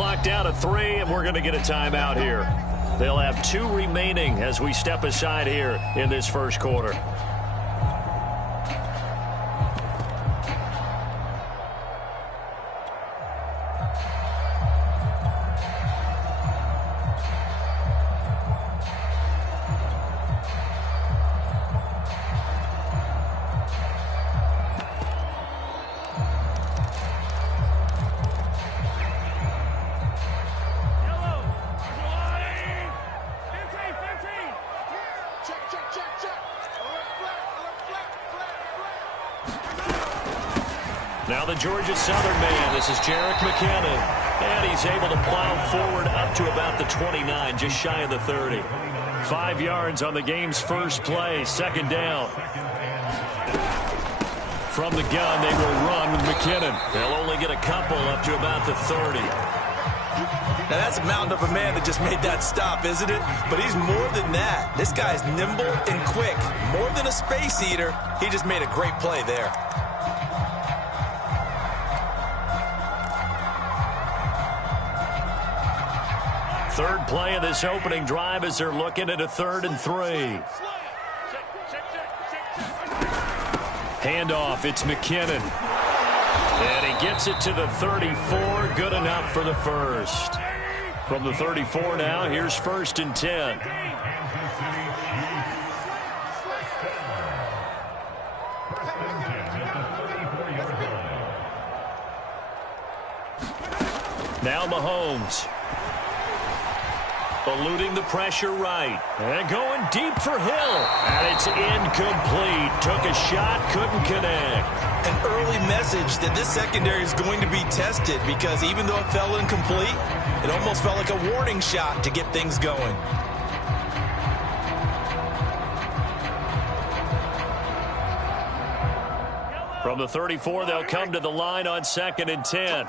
clock down to 3, and we're going to get a timeout here. They'll have 2 remaining as we step aside here in this first quarter. Now the Georgia Southern man, this is xi-Murk McKinnon. And he's able to plow forward up to about the 29, just shy of the 30. 5 yards on the game's first play, second down. From the gun, they will run with McKinnon. They'll only get a couple up to about the 30. Now that's a mountain of a man that just made that stop, isn't it? But he's more than that. This guy's nimble and quick. More than a space eater, he just made a great play there. Third play of this opening drive as they're looking at a 3rd and 3. Handoff, it's McKinnon. And he gets it to the 34, good enough for the first. From the 34 now, here's 1st and 10. Now Mahomes. Eluding the pressure right. And going deep for Hill. And it's incomplete. Took a shot, couldn't connect. An early message that this secondary is going to be tested because even though it fell incomplete, it almost felt like a warning shot to get things going. From the 34, they'll come to the line on 2nd and 10.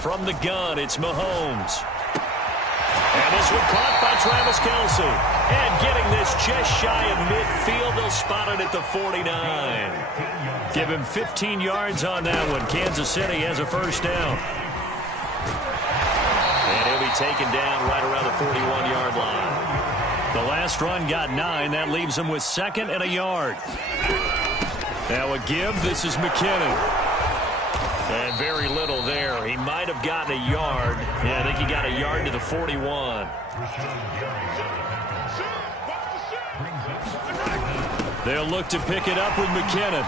From the gun, it's Mahomes. And this one caught by Travis Kelce. And getting this just shy of midfield, they'll spot it at the 49. Give him 15 yards on that one. Kansas City has a first down. And he'll be taken down right around the 41-yard line. The last run got 9. That leaves him with 2nd and a yard. Now a give. This is McKinnon. And very little there. He might have gotten a yard. Yeah, I think he got a yard to the 41. They'll look to pick it up with McKinnon.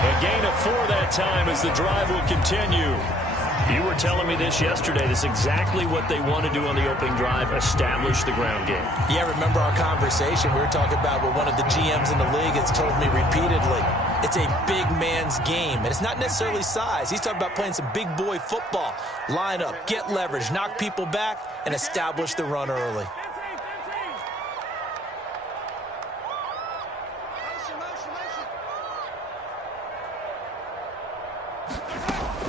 A gain of 4 that time as the drive will continue. You were telling me this yesterday. This is exactly what they want to do on the opening drive, establish the ground game. Yeah, remember our conversation? We were talking about what one of the GMs in the league has told me repeatedly. It's a big man's game, and it's not necessarily size. He's talking about playing some big boy football. Line up, get leverage, knock people back, and establish the run early.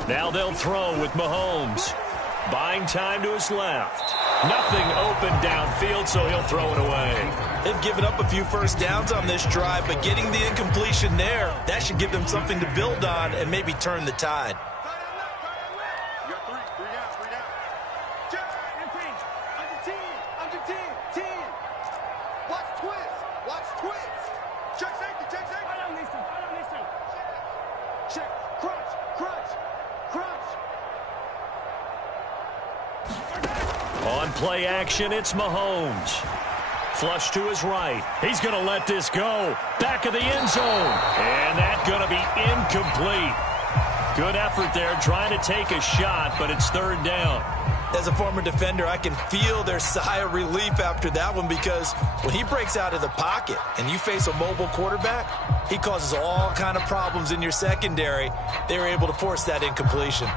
Now they'll throw with Mahomes. Buying time to his left. Nothing open downfield, so he'll throw it away. They've given up a few first downs on this drive, but getting the incompletion there, that should give them something to build on and maybe turn the tide. On play action, it's Mahomes. Flush to his right. He's going to let this go. Back of the end zone. And that's going to be incomplete. Good effort there, trying to take a shot, but it's 3rd down. As a former defender, I can feel their sigh of relief after that one because when he breaks out of the pocket and you face a mobile quarterback, he causes all kind of problems in your secondary. They were able to force that incompletion.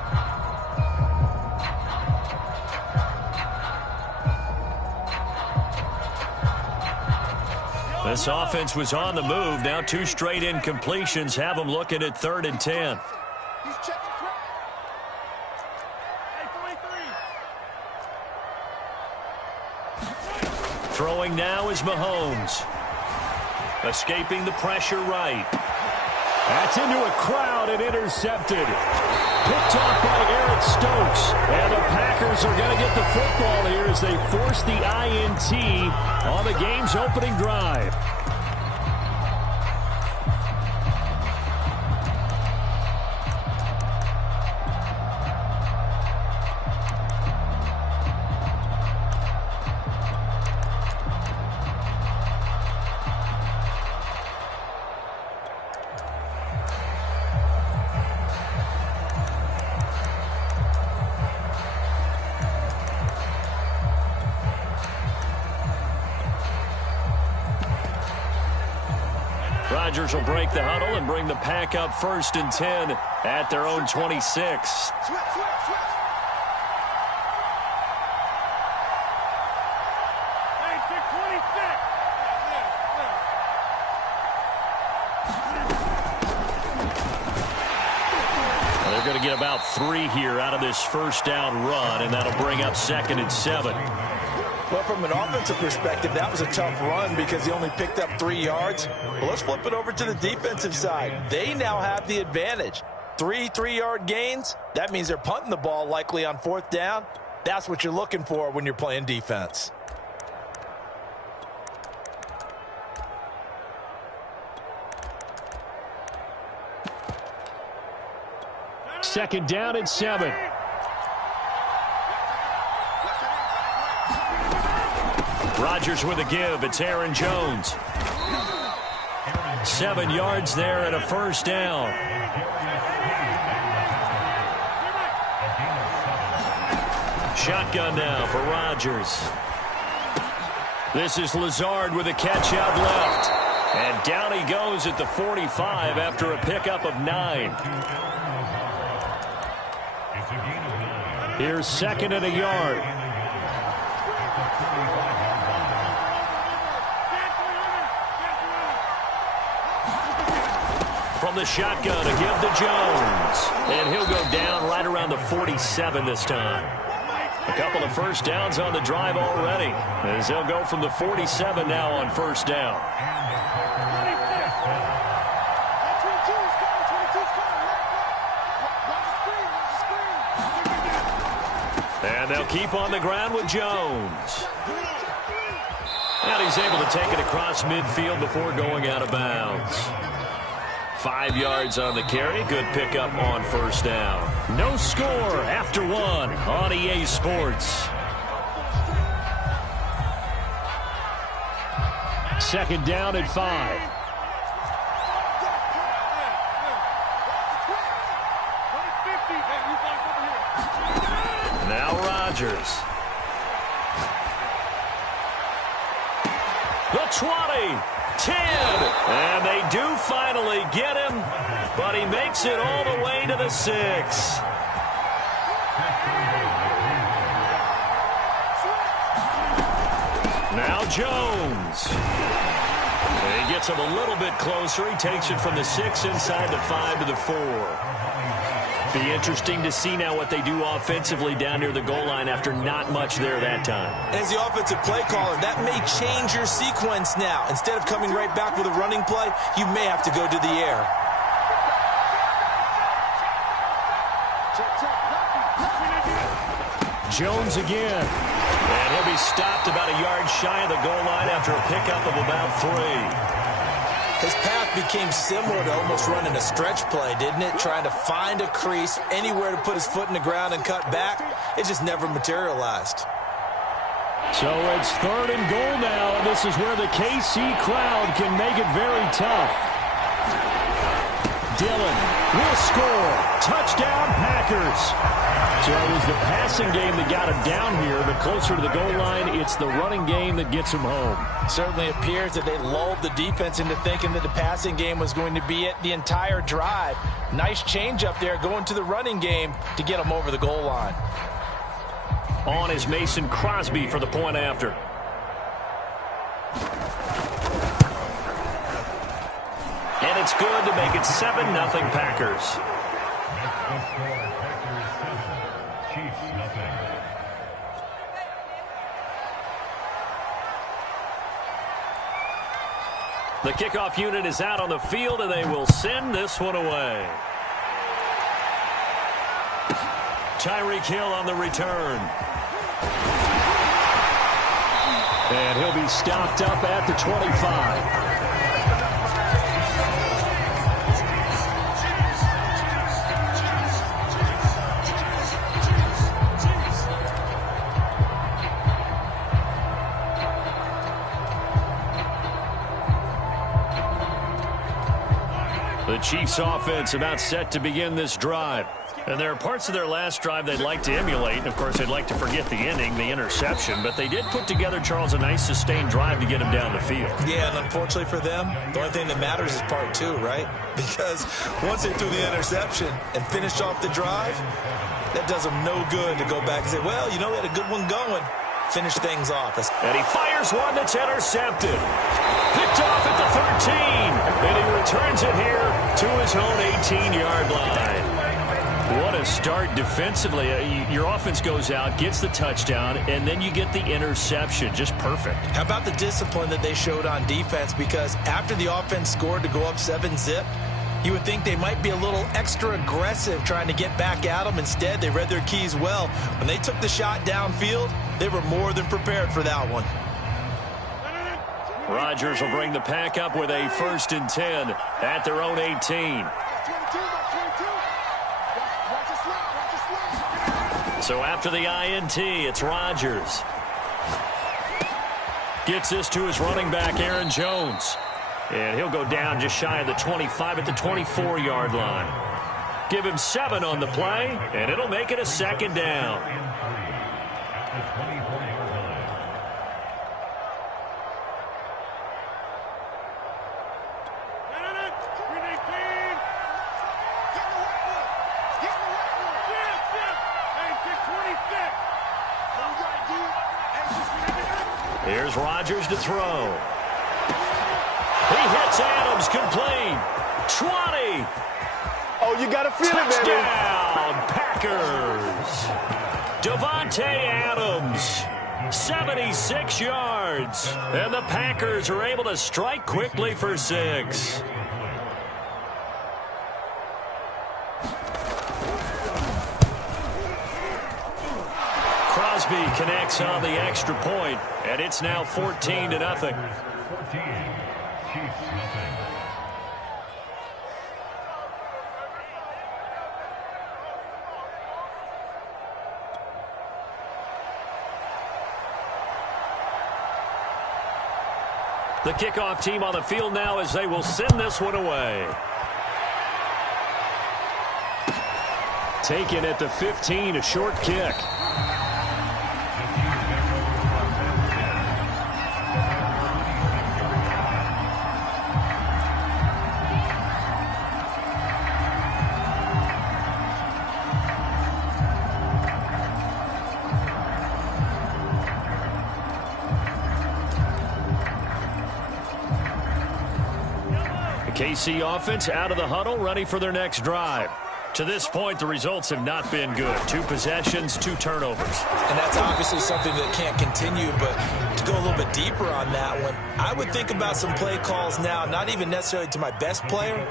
This offense was on the move. Now 2 straight incompletions have them looking at 3rd and 10. Throwing now is Mahomes. Escaping the pressure right. That's into a crowd and intercepted. Picked off by Eric Stokes. And the Packers are going to get the football here as they force the INT on the game's opening drive. Rodgers will break the huddle and bring the Pack up 1st and 10 at their own 26. They're going to get about 3 here out of this first down run, and that'll bring up 2nd and 7. Well, from an offensive perspective, that was a tough run because he only picked up 3 yards. Well, let's flip it over to the defensive side. They now have the advantage. 3 3-yard gains, that means they're punting the ball likely on 4th down. That's what you're looking for when you're playing defense. Second down and 7. Rodgers with a give. It's Aaron Jones. 7 yards there and a first down. Shotgun now for Rodgers. This is Lazard with a catch out left. And down he goes at the 45 after a pickup of 9. Here's 2nd and a yard. From the shotgun, a give to Jones. And he'll go down right around the 47 this time. A couple of first downs on the drive already, as they'll go from the 47 now on first down. And they'll keep on the ground with Jones. And he's able to take it across midfield before going out of bounds. 5 yards on the carry. Good pickup on first down. No score after 1 on EA Sports. 2nd down and 5. Now Rodgers. The 20. 10. And they do finally get him, but he makes it all the way to the 6. Now Jones. And he gets him a little bit closer. He takes it from the 6 inside the 5 to the 4. Be interesting to see now what they do offensively down near the goal line after not much there that time. As the offensive play caller, that may change your sequence now. Instead of coming right back with a running play, you may have to go to the air. Jones again. And he'll be stopped about a yard shy of the goal line after a pickup of about 3. His path became similar to almost running a stretch play, didn't it? Trying to find a crease, anywhere to put his foot in the ground and cut back. It just never materialized. So it's 3rd and goal now, and this is where the KC crowd can make it very tough. Dillon will score. Touchdown, Packers. So it was the passing game that got him down here, but closer to the goal line, it's the running game that gets him home. Certainly appears that they lulled the defense into thinking that the passing game was going to be it the entire drive. Nice change up there going to the running game to get him over the goal line. On is Mason Crosby for the point after. And it's good to make it 7-0 Packers. The kickoff unit is out on the field, and they will send this one away. Tyreek Hill on the return. And he'll be stopped up at the 25. The Chiefs offense about set to begin this drive. And there are parts of their last drive they'd like to emulate. And of course, they'd like to forget the ending, the interception. But they did put together, Charles, a nice sustained drive to get him down the field. Yeah, and unfortunately for them, the only thing that matters is part two, right? Because once they threw the interception and finished off the drive, that does them no good to go back and say, well, you know, we had a good one going. Finish things off. And he fires one that's intercepted. Picked off at the 13. And he returns it here to his own 18-yard line. What a start defensively. Your offense goes out, gets the touchdown, and then you get the interception. Just perfect. How about the discipline that they showed on defense? Because after the offense scored to go up 7-zip, you would think they might be a little extra aggressive trying to get back at them. Instead, they read their keys well. When they took the shot downfield, they were more than prepared for that one. Rodgers will bring the pack up with a 1st and 10 at their own 18. So after the INT, it's Rodgers. Gets this to his running back, Aaron Jones. And he'll go down just shy of the 25 at the 24-yard line. Give him 7 on the play, and it'll make it a 2nd down. Here's Rodgers to throw. He hits Adams, complete. 20. Oh, you got to feel it, baby. Touchdown, Packers. Davante Adams, 76 yards. And the Packers are able to strike quickly for 6. Crosby connects on the extra point, and it's now 14-0. The kickoff team on the field now as they will send this one away. Taken at the 15, a short kick. KC offense out of the huddle, ready for their next drive. To this point, the results have not been good. 2 possessions, 2 turnovers. And that's obviously something that can't continue, but to go a little bit deeper on that one, I would think about some play calls now, not even necessarily to my best player,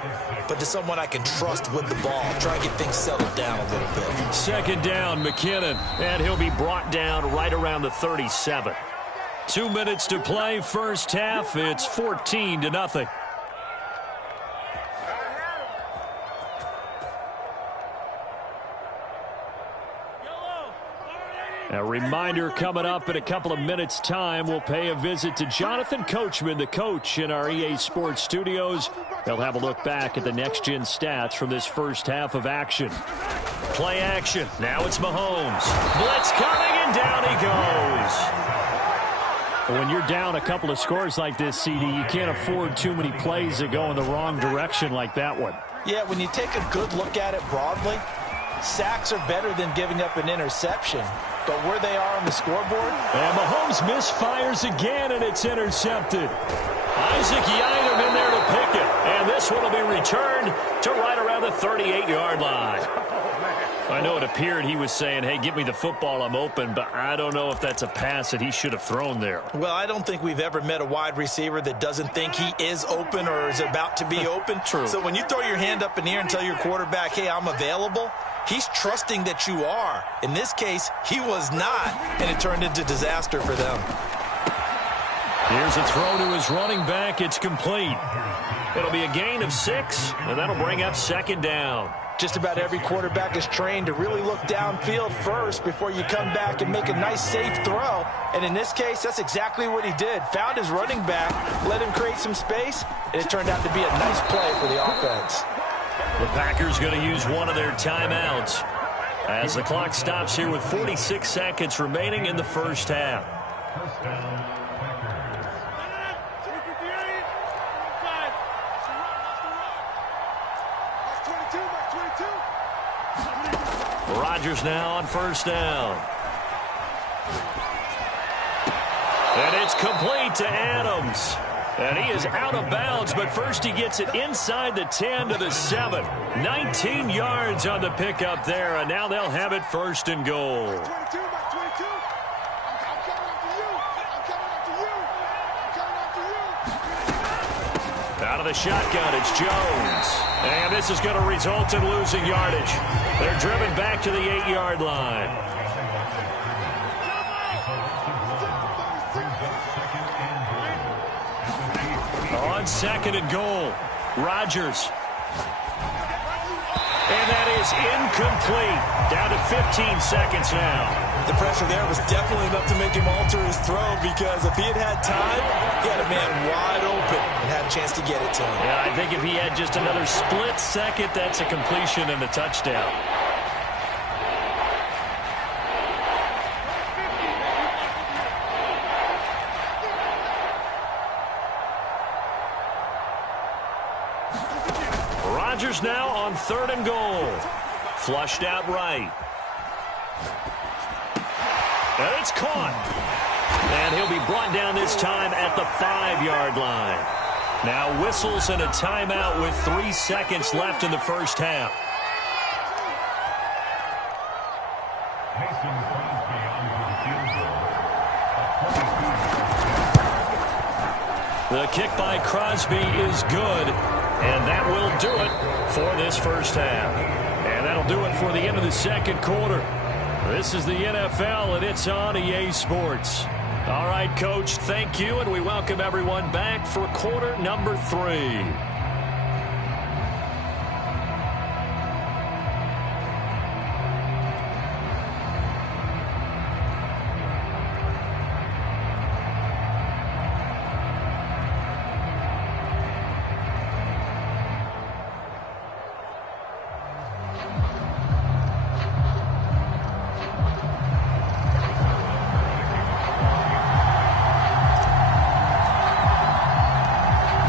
but to someone I can trust with the ball. Try and get things settled down a little bit. 2nd down, McKinnon, and he'll be brought down right around the 37. 2 minutes to play, first half. It's 14-0. A reminder coming up in a couple of minutes' time. We'll pay a visit to Jonathan Coachman, the coach in our EA Sports studios. They'll have a look back at the next-gen stats from this first half of action. Play action. Now it's Mahomes. Blitz coming, and down he goes. When you're down a couple of scores like this, CD, you can't afford too many plays that go in the wrong direction like that one. Yeah, when you take a good look at it broadly, sacks are better than giving up an interception. But where they are on the scoreboard. And Mahomes misfires again, and it's intercepted. Isaac Yiadom in there to pick it. And this one will be returned to right around the 38-yard line. I know it appeared he was saying, hey, give me the football, I'm open, but I don't know if that's a pass that he should have thrown there. Well, I don't think we've ever met a wide receiver that doesn't think he is open or is about to be open. True. So when you throw your hand up in the air and tell your quarterback, hey, I'm available, he's trusting that you are. In this case, he was not, and it turned into disaster for them. Here's a throw to his running back. It's complete. It'll be a gain of 6, and that'll bring up second down. Just about every quarterback is trained to really look downfield first before you come back and make a nice, safe throw. And in this case, that's exactly what he did. Found his running back, let him create some space, and it turned out to be a nice play for the offense. The Packers going to use one of their timeouts as the clock stops here with 46 seconds remaining in the first half. Rodgers now on first down. And it's complete to Adams. And he is out of bounds, but first he gets it inside the 10 to the 7. 19 yards on the pickup there, and now they'll have it first and goal. Out of the shotgun, it's Jones. And this is going to result in losing yardage. They're driven back to the 8-yard line. On second and goal, Rodgers. And that is incomplete. Down to 15 seconds now. The pressure there was definitely enough to make him alter his throw, because if he had time, he had a man wide open and had a chance to get it to him. Yeah, I think if he had just another split second, that's a completion and a touchdown. Rodgers now on third and goal. Flushed out right. And it's caught. And he'll be brought down this time at the 5-yard line. Now whistles and a timeout with 3 seconds left in the first half. The kick by Crosby is good, and that will do it for this first half. And that'll do it for the end of the second quarter. This is the NFL, and it's on EA Sports. All right, Coach, thank you, and we welcome everyone back for quarter number 3.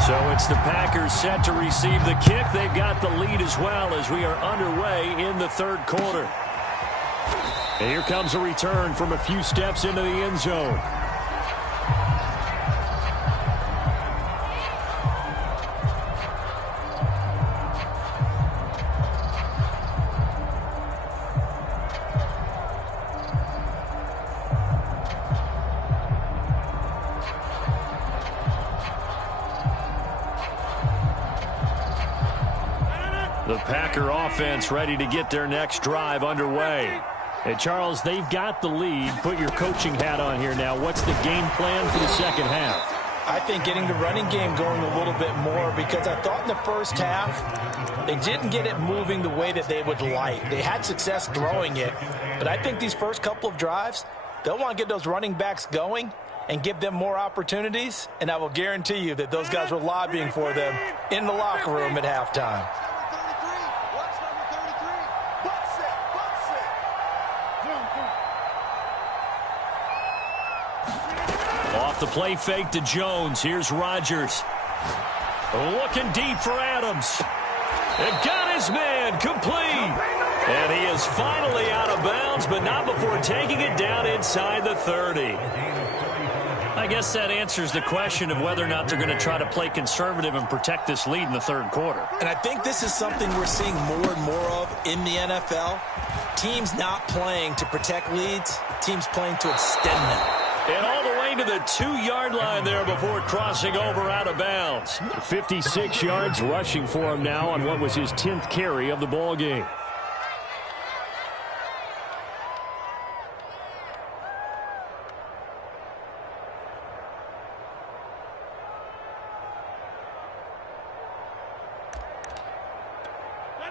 So it's the Packers set to receive the kick. They've got the lead as well as we are underway in the third quarter. And here comes a return from a few steps into the end zone. The Packer offense ready to get their next drive underway. Hey, Charles, they've got the lead. Put your coaching hat on here now. What's the game plan for the second half? I think getting the running game going a little bit more, because I thought in the first half they didn't get it moving the way that they would like. They had success throwing it, but I think these first couple of drives, they'll want to get those running backs going and give them more opportunities, and I will guarantee you that those guys were lobbying for them in the locker room at halftime. Off the play fake to Jones. Here's Rodgers. Looking deep for Adams. And got his man complete. And he is finally out of bounds, but not before taking it down inside the 30. I guess that answers the question of whether or not they're going to try to play conservative and protect this lead in the third quarter. And I think this is something we're seeing more and more of in the NFL. Teams not playing to protect leads, teams playing to extend them. And all the way to the 2-yard line there before crossing over out of bounds. 56 yards rushing for him now on what was his 10th carry of the ball game.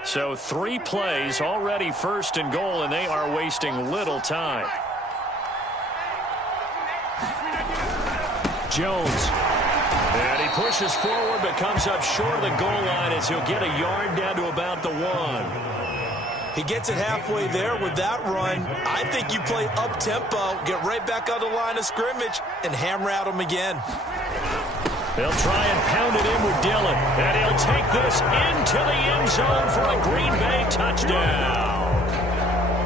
So 3 plays, already 1st and goal, and they are wasting little time. Jones. And he pushes forward but comes up short of the goal line as he'll get a yard down to about the 1. He gets it halfway there with that run. I think you play up-tempo, get right back on the line of scrimmage, and hammer at him again. They'll try and pound it in with Dillon. And he'll take this into the end zone for a Green Bay touchdown.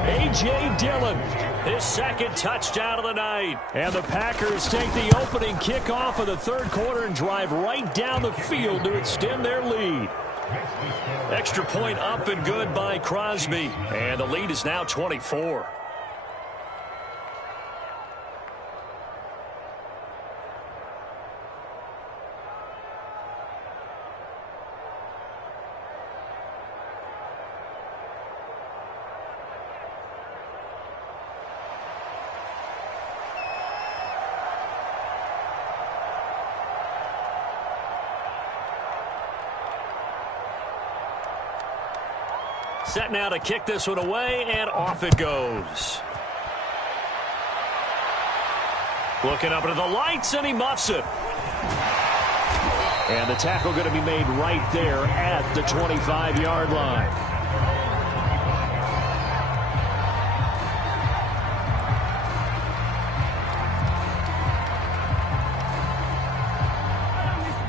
A.J. Dillon, his 2nd touchdown of the night. And the Packers take the opening kickoff of the 3rd quarter and drive right down the field to extend their lead. Extra point up and good by Crosby. And the lead is now 24. Set now to kick this one away, and off it goes. Looking up into the lights, and he muffs it. And the tackle going to be made right there at the 25-yard line.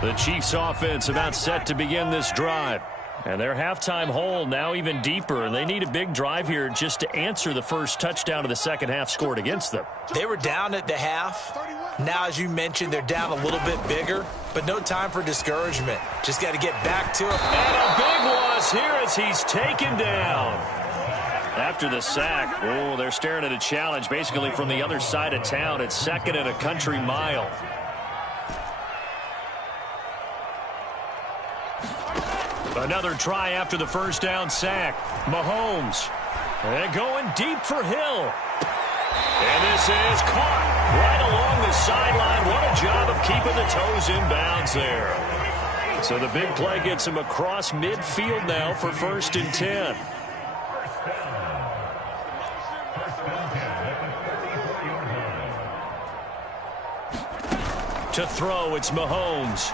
The Chiefs offense about set to begin this drive. And their halftime hole now even deeper, and they need a big drive here just to answer the first touchdown of the second half scored against them. They were down at the half. Now, as you mentioned, they're down a little bit bigger, but no time for discouragement. Just got to get back to it. And a big loss here as he's taken down. After the sack, they're staring at a challenge basically from the other side of town. It's 2nd and a country mile. Another try after the first down sack. Mahomes. And going deep for Hill. And this is caught right along the sideline. What a job of keeping the toes in bounds there. So the big play gets him across midfield now for 1st and 10. To throw, it's Mahomes.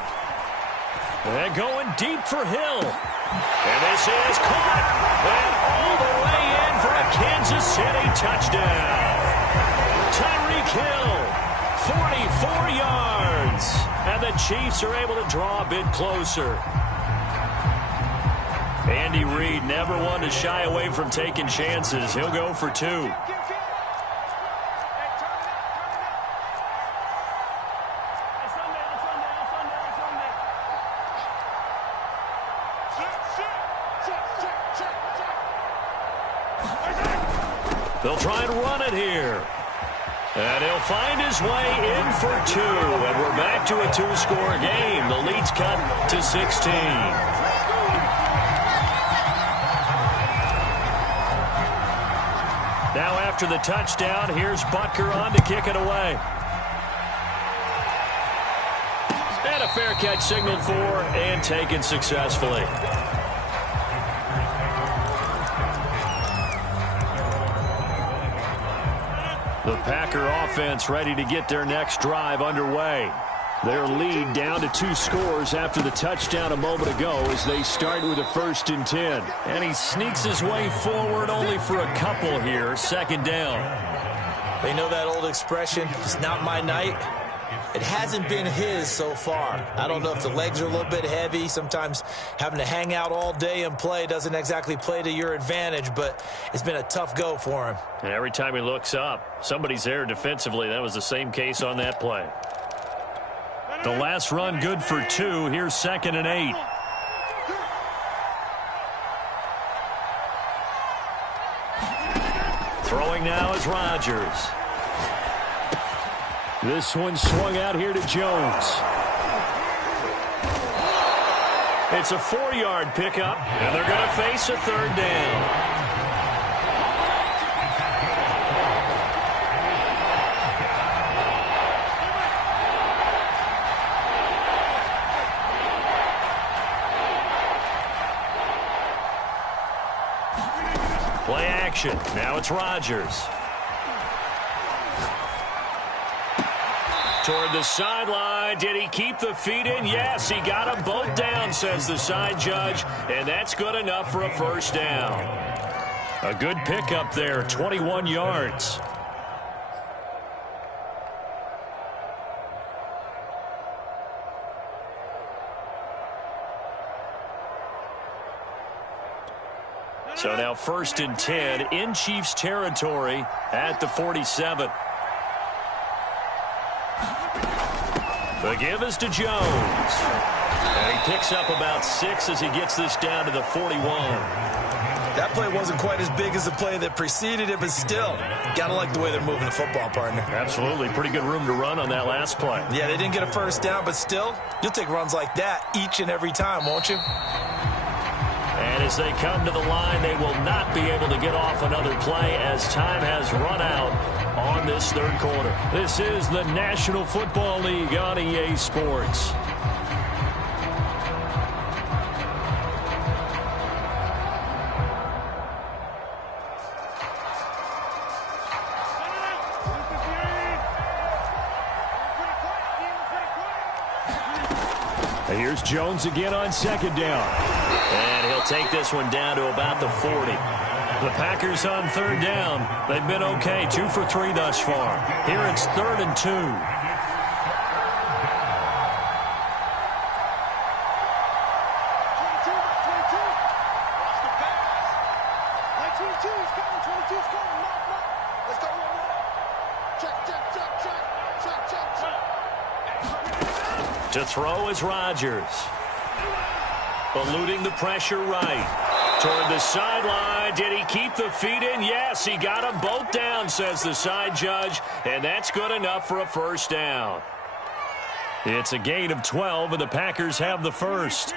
And going deep for Hill. And this is caught. And all the way in for a Kansas City touchdown. Tyreek Hill, 44 yards. And the Chiefs are able to draw a bit closer. Andy Reid never one to shy away from taking chances. He'll go for 2. They'll try and run it here. And he'll find his way in for 2. And we're back to a 2-score game. The lead's cut to 16. Now after the touchdown, here's Butker on to kick it away. And a fair catch signaled for and taken successfully. The Packer offense ready to get their next drive underway. Their lead down to 2 scores after the touchdown a moment ago as they start with a 1st and 10. And he sneaks his way forward only for a couple here. 2nd down. They know that old expression, it's not my night. It hasn't been his so far. I don't know if the legs are a little bit heavy. Sometimes having to hang out all day and play doesn't exactly play to your advantage, but it's been a tough go for him. And every time he looks up, somebody's there defensively. That was the same case on that play. The last run good for 2. Here's 2nd and 8. Throwing now is Rodgers. This one swung out here to Jones. It's a 4-yard pickup, and they're going to face a third down. Play action. Now it's Rodgers. Toward the sideline. Did he keep the feet in? Yes, he got them both down, says the side judge. And that's good enough for a first down. A good pickup there, 21 yards. So now 1st and 10 in Chiefs territory at the 47. The give is to Jones. And he picks up about 6 as he gets this down to the 41. That play wasn't quite as big as the play that preceded it, but still, got to like the way they're moving the football, partner. Absolutely. Pretty good room to run on that last play. Yeah, they didn't get a first down, but still, you'll take runs like that each and every time, won't you? And as they come to the line, they will not be able to get off another play as time has run out on this third quarter. This is the National Football League on EA Sports. And here's Jones again on 2nd down. And he'll take this one down to about the 40. The Packers on 3rd down. They've been okay, 2 for 3 thus far. Here it's 3rd and 2. To throw is Rodgers. Eluding the pressure right. Toward the sideline. Did he keep the feet in? Yes, he got them both down, says the side judge. And that's good enough for a first down. It's a gain of 12, and the Packers have the first.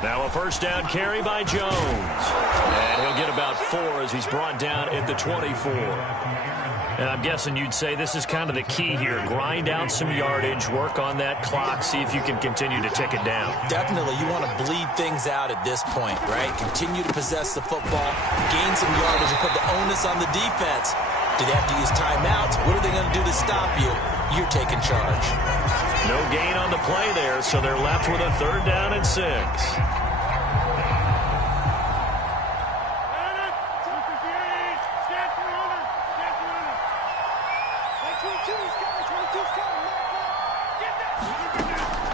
Now a first down carry by Jones. And he'll get about 4 as he's brought down at the 24. And I'm guessing you'd say this is kind of the key here. Grind out some yardage, work on that clock, see if you can continue to tick it down. Definitely. You want to bleed things out at this point, right? Continue to possess the football, gain some yardage, and put the onus on the defense. Do they have to use timeouts? What are they going to do to stop you? You're taking charge. No gain on the play there, so they're left with a 3rd down and 6.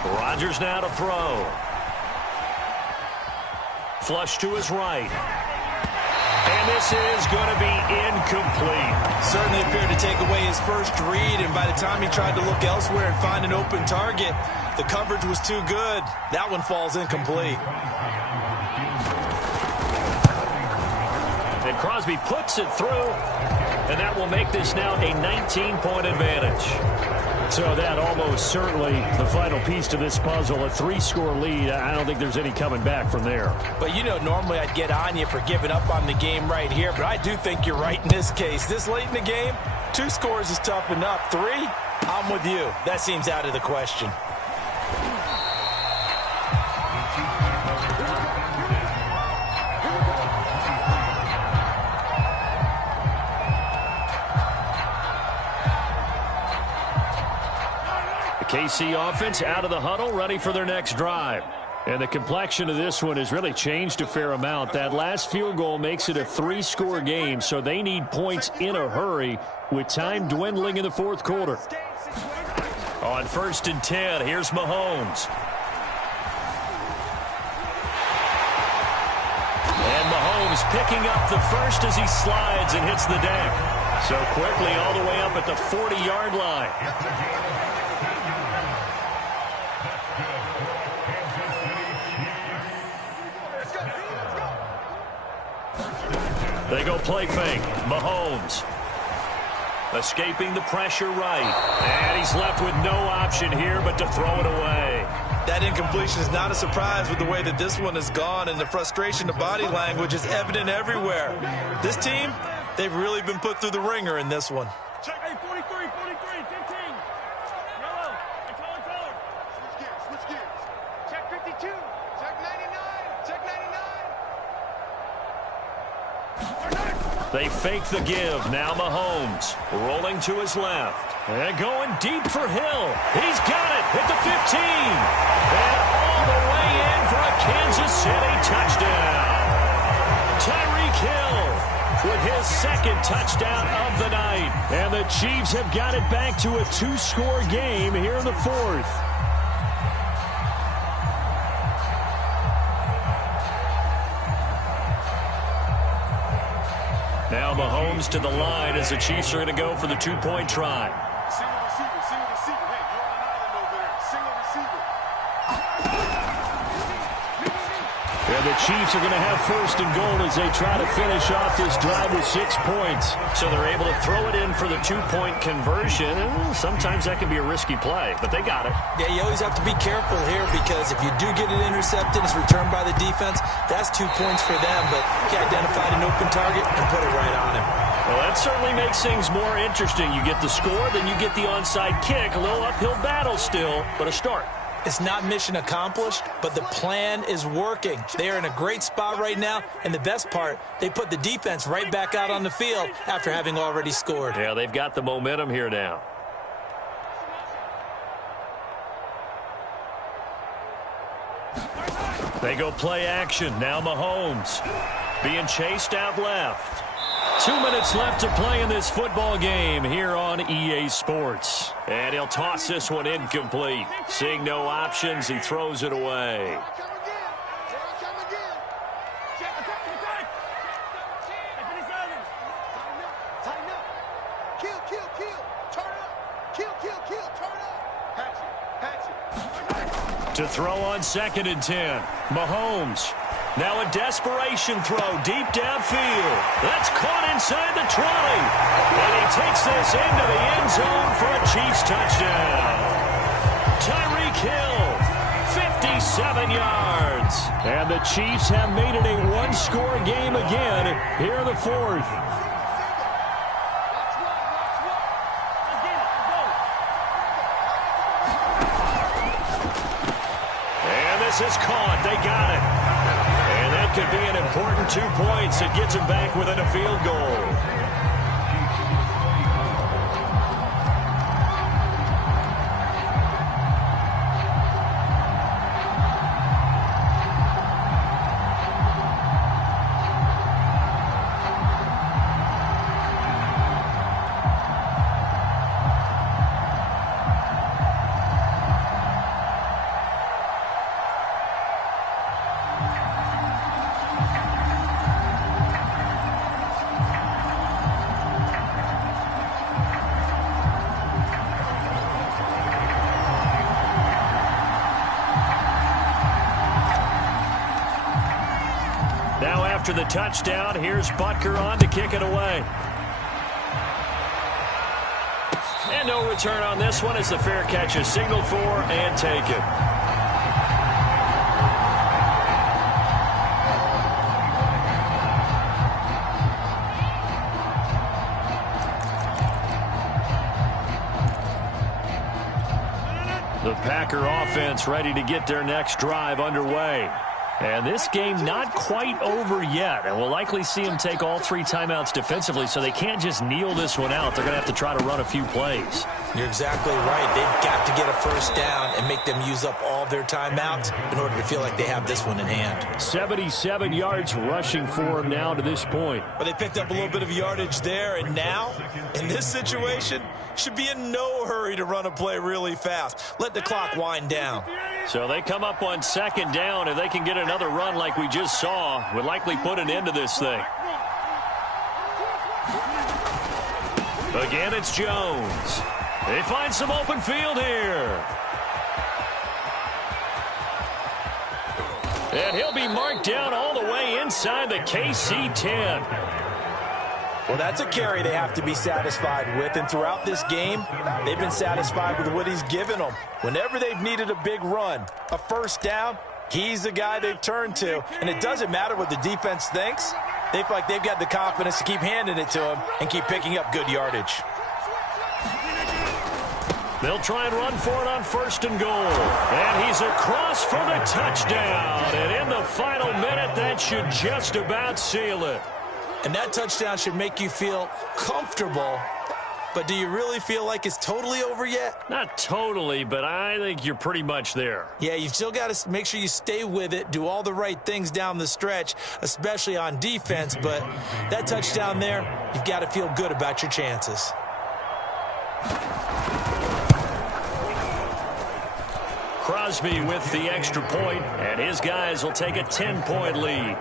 Rodgers now to throw. Flush to his right. And this is going to be incomplete. Certainly appeared to take away his first read, and by the time he tried to look elsewhere and find an open target, the coverage was too good. That one falls incomplete. And Crosby puts it through, and that will make this now a 19-point advantage. So that almost certainly the final piece to this puzzle, a 3-score lead. I don't think there's any coming back from there. But, you know, normally I'd get on you for giving up on the game right here, but I do think you're right in this case. This late in the game, 2 scores is tough enough. 3, I'm with you. That seems out of the question. KC offense out of the huddle, ready for their next drive. And the complexion of this one has really changed a fair amount. That last field goal makes it a 3-score game, so they need points in a hurry with time dwindling in the 4th quarter. On 1st and 10, here's Mahomes. And Mahomes picking up the first as he slides and hits the deck. So quickly all the way up at the 40-yard line. They go play fake. Mahomes escaping the pressure right. And he's left with no option here but to throw it away. That incompletion is not a surprise with the way that this one has gone, and the frustration, the body language is evident everywhere. This team, they've really been put through the ringer in this one. Check, hey, 43, 15. Yellow, and taller. Switch gears. Check 52. Check 99. Check 99. They fake the give. Now Mahomes rolling to his left. And going deep for Hill. He's got it at the 15. And all the way in for a Kansas City touchdown. Tyreek Hill with his second touchdown of the night. And the Chiefs have got it back to a 2-score game here in the fourth. Now Mahomes to the line as the Chiefs are going to go for the 2-point try. Single receiver. Hey, you're on an island over there. Single receiver. And the Chiefs are going to have first and goal as they try to finish off this drive with 6 points. So they're able to throw it in for the 2-point conversion. And sometimes that can be a risky play, but they got it. Yeah, you always have to be careful here because if you do get it intercepted, it's returned by the defense, that's 2 points for them. But he identified an open target and put it right on him. Well, that certainly makes things more interesting. You get the score, then you get the onside kick. A little uphill battle still, but a start. It's not mission accomplished, but the plan is working. They are in a great spot right now, and the best part, they put the defense right back out on the field after having already scored. Yeah, they've got the momentum here now. They go play action. Now Mahomes being chased out left. 2 minutes left to play in this football game here on EA Sports. And he'll toss this one incomplete. Seeing no options, he throws it away. To throw on 2nd and 10. Mahomes. Now a desperation throw deep downfield. That's caught inside the 20. And he takes this into the end zone for a Chiefs touchdown. Tyreek Hill, 57 yards. And the Chiefs have made it a 1-score game again here in the fourth. And this is caught. They got it. And that could be an important 2 points. It gets him back within a field goal. After the touchdown, here's Butker on to kick it away. And no return on this one as the fair catch is signaled for and taken. The Packer offense ready to get their next drive underway. And this game not quite over yet. And we'll likely see them take all 3 timeouts defensively, so they can't just kneel this one out. They're going to have to try to run a few plays. You're exactly right. They've got to get a first down and make them use up all their timeouts in order to feel like they have this one in hand. 77 yards rushing for them now to this point. But they picked up a little bit of yardage there, and now, in this situation, should be in no hurry to run a play really fast. Let the clock wind down. So they come up on 2nd down. If they can get another run like we just saw, would likely put an end to this thing. Again, it's Jones. They find some open field here. And he'll be marked down all the way inside the KC 10. Well, that's a carry they have to be satisfied with. And throughout this game, they've been satisfied with what he's given them. Whenever they've needed a big run, a first down, he's the guy they've turned to. And it doesn't matter what the defense thinks. They feel like they've got the confidence to keep handing it to him and keep picking up good yardage. They'll try and run for it on 1st and goal. And he's across for the touchdown. And in the final minute, that should just about seal it. And that touchdown should make you feel comfortable. But do you really feel like it's totally over yet? Not totally, but I think you're pretty much there. Yeah, you've still got to make sure you stay with it, do all the right things down the stretch, especially on defense. But that touchdown there, you've got to feel good about your chances. Crosby with the extra point, and his guys will take a 10-point lead.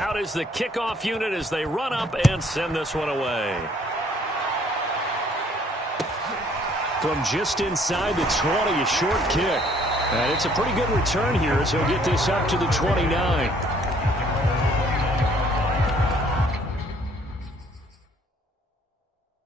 Out is the kickoff unit as they run up and send this one away. From just inside the 20, a short kick. And it's a pretty good return here as he'll get this up to the 29.